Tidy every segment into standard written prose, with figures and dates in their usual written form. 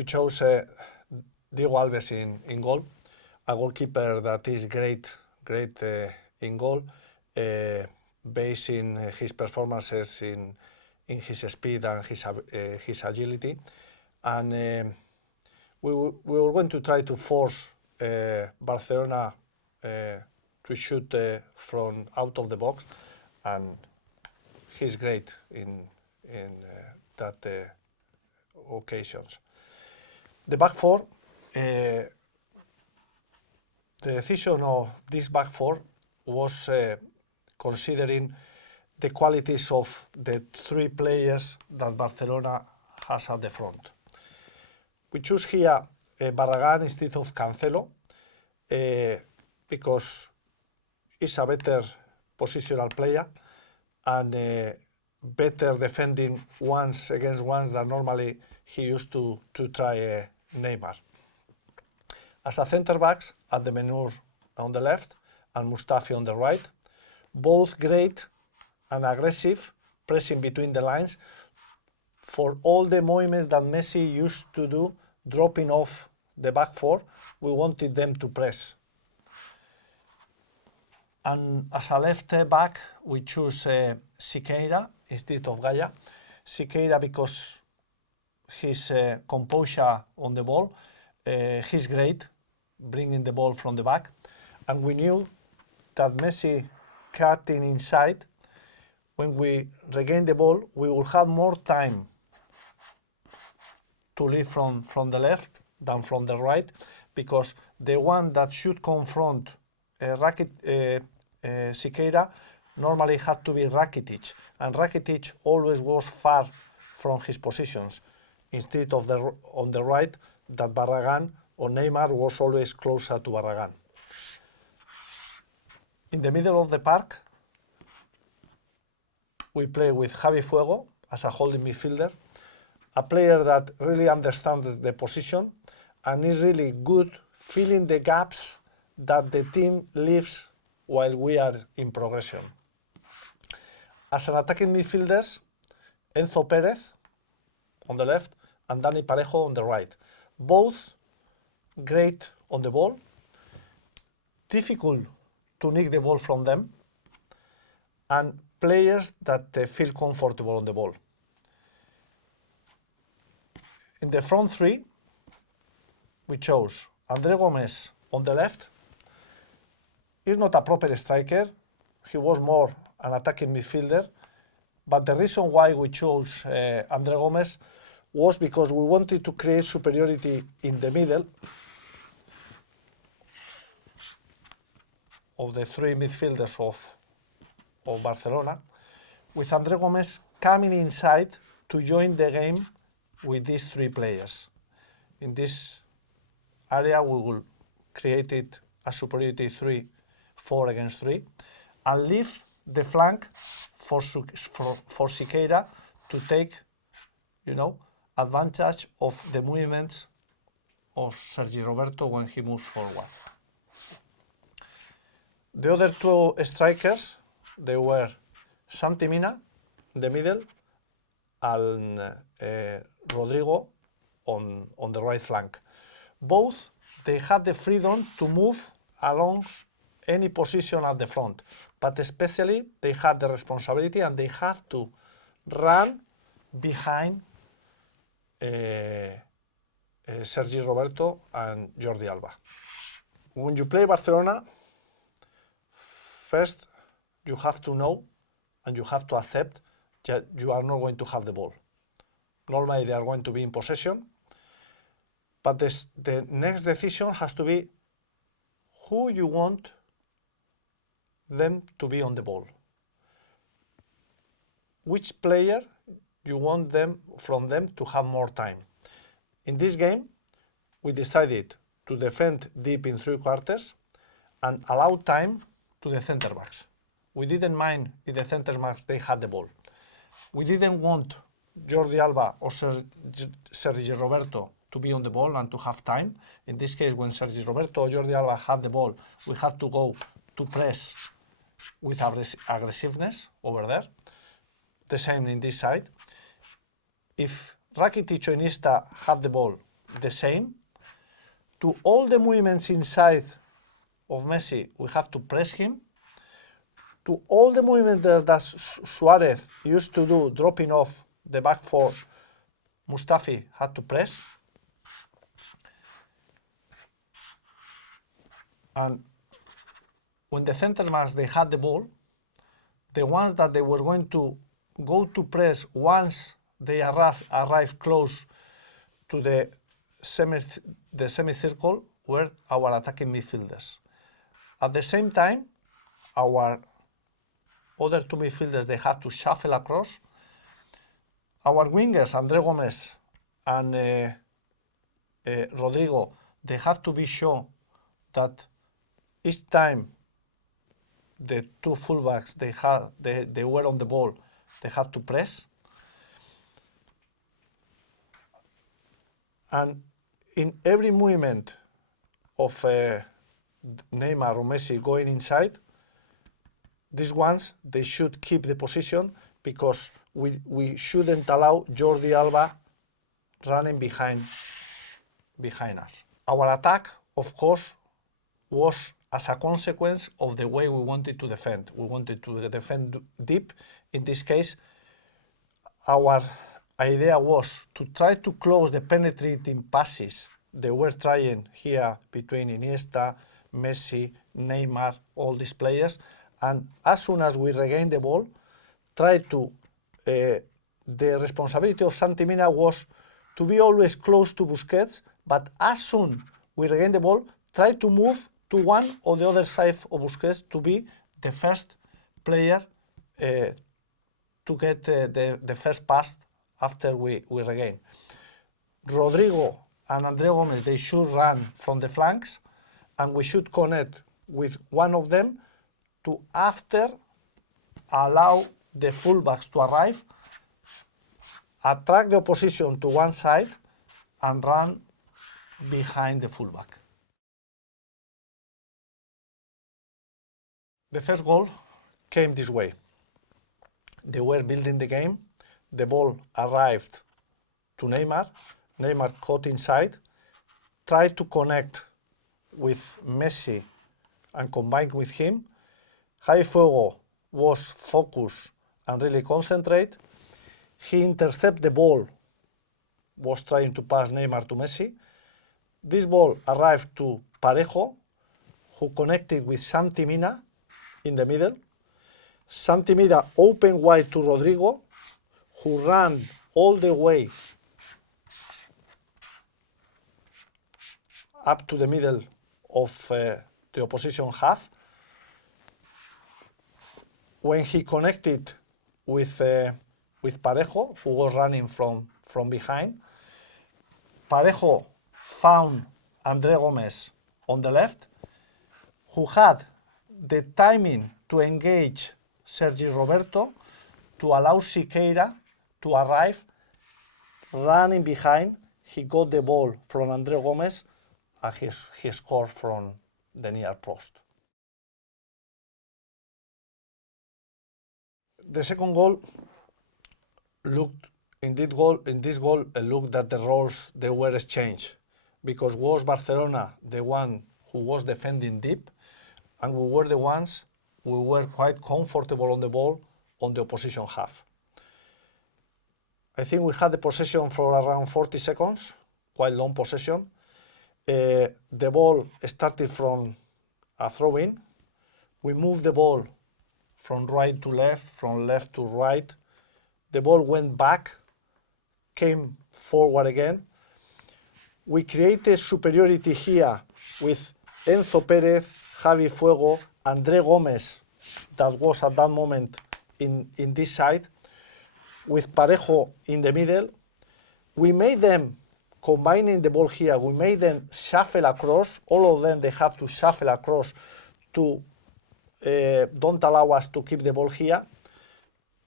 we chose Diego Alves in goal, a goalkeeper that is great in goal, basing his performances in his speed and his agility. And we were going to try to force Barcelona to shoot from out of the box, and he's great in that occasions. The back four, the decision of this back four was considering the qualities of the three players that Barcelona has at the front. We choose here Barragán instead of Cancelo because he's a better positional player and better defending ones against ones than normally he used to try Neymar. As a centre backs, at the Menur on the left and Mustafi on the right, both great and aggressive, pressing between the lines for all the movements that Messi used to do, dropping off the back four. We wanted them to press. And as a left back, we choose Siqueira instead of Gaya. Siqueira because his composure on the ball, he's great, bringing the ball from the back. And we knew that Messi cutting inside, when we regain the ball, we will have more time to leave from the left than from the right, because the one that should confront Siqueira normally had to be Rakitic, and Rakitic always was far from his positions, instead of on the right that Barragán or Neymar was always closer to Barragán. In the middle of the park, we play with Javi Fuego as a holding midfielder, a player that really understands the position and is really good filling the gaps that the team leaves while we are in progression. As an attacking midfielders, Enzo Pérez on the left and Dani Parejo on the right. Both great on the ball, difficult to nick the ball from them, and players that feel comfortable on the ball. In the front three, we chose André Gómez on the left. He's not a proper striker. He was more an attacking midfielder. But the reason why we chose André Gómez was because we wanted to create superiority in the middle of the three midfielders of Barcelona, with André Gómez coming inside to join the game with these three players. In this area, we will create it a superiority 4 against 3, and leave the flank for Siqueira to take, advantage of the movements of Sergi Roberto when he moves forward. The other two strikers, they were Santi Mina in the middle and Rodrigo on the right flank. Both, they had the freedom to move along any position at the front, but especially they had the responsibility and they have to run behind Sergi Roberto and Jordi Alba. When you play Barcelona, first you have to know and you have to accept that you are not going to have the ball. Normally they are going to be in possession, but the next decision has to be who you want them to be on the ball. Which player you want from them to have more time. In this game, we decided to defend deep in 3 quarters and allow time to the center backs. We didn't mind if the center backs they had the ball. We didn't want Jordi Alba or Sergi Roberto to be on the ball and to have time. In this case, when Sergi Roberto or Jordi Alba had the ball, we had to go to press with aggressiveness over there. The same in this side. If Rakitic or Iniesta had the ball, the same. To all the movements inside of Messi, we have to press him. To all the movements that Suarez used to do, dropping off the back four, Mustafi had to press. And when the centre-backs, they had the ball, the ones that they were going to go to press once they arrive close to the semicircle were our attacking midfielders. At the same time, our other two midfielders, they had to shuffle across. Our wingers, Andre Gomez and Rodrigo, they have to be sure that each time the two fullbacks they were on the ball, they had to press. And in every movement of Neymar or Messi going inside, these ones, they should keep the position because we shouldn't allow Jordi Alba running behind us. Our attack, of course, was as a consequence of the way we wanted to defend. We wanted to defend deep. In this case, our idea was to try to close the penetrating passes they were trying here between Iniesta, Messi, Neymar, all these players. And as soon as we regained the ball, try to, the responsibility of Santi Mina was to be always close to Busquets, but as soon we regain the ball, try to move to one or the other side of Busquets to be the first player to get the first pass after we regain. Rodrigo and Andre Gomez, they should run from the flanks, and we should connect with one of them to after allow the fullbacks to arrive, attract the opposition to one side, and run behind the fullback. The first goal came this way. They were building the game. The ball arrived to Neymar. Neymar caught inside, tried to connect with Messi and combine with him. Javi Fuego was focused and really concentrate. He intercepted the ball, was trying to pass Neymar to Messi. This ball arrived to Parejo, who connected with Santi Mina in the middle. Santi Mina opened wide to Rodrigo, who ran all the way up to the middle of the opposition half. When he connected with Parejo, who was running from behind, Parejo found Andre Gomez on the left, who had the timing to engage Sergi Roberto to allow Siqueira to arrive, running behind. He got the ball from Andre Gomez and he scored from the near post. The second goal looked, in this goal, looked that the roles, they were exchanged, because was Barcelona the one who was defending deep, and we were the ones who were quite comfortable on the ball on the opposition half. I think we had the possession for around 40 seconds, quite long possession. The ball started from a throw-in. We moved the ball from right to left, from left to right. The ball went back, came forward again. We created superiority here with Enzo Perez, Javi Fuego, Andre Gomez, that was at that moment in this side, with Parejo in the middle. We made them, combining the ball here, we made them shuffle across. All of them, they have to shuffle across to don't allow us to keep the ball here.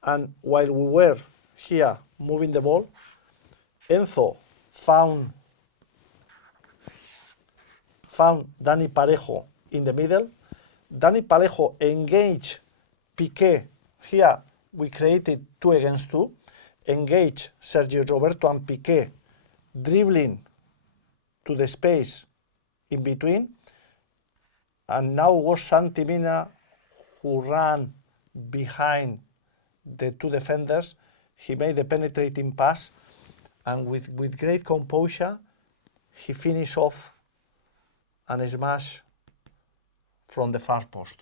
And while we were here moving the ball, Enzo found Dani Parejo in the middle. Dani Parejo engaged Piqué. Here we created 2 against 2. Engaged Sergio Roberto and Piqué dribbling to the space in between, and now was Santi Mina who ran behind the two defenders. He made the penetrating pass, and with great composure, he finished off and smash from the far post.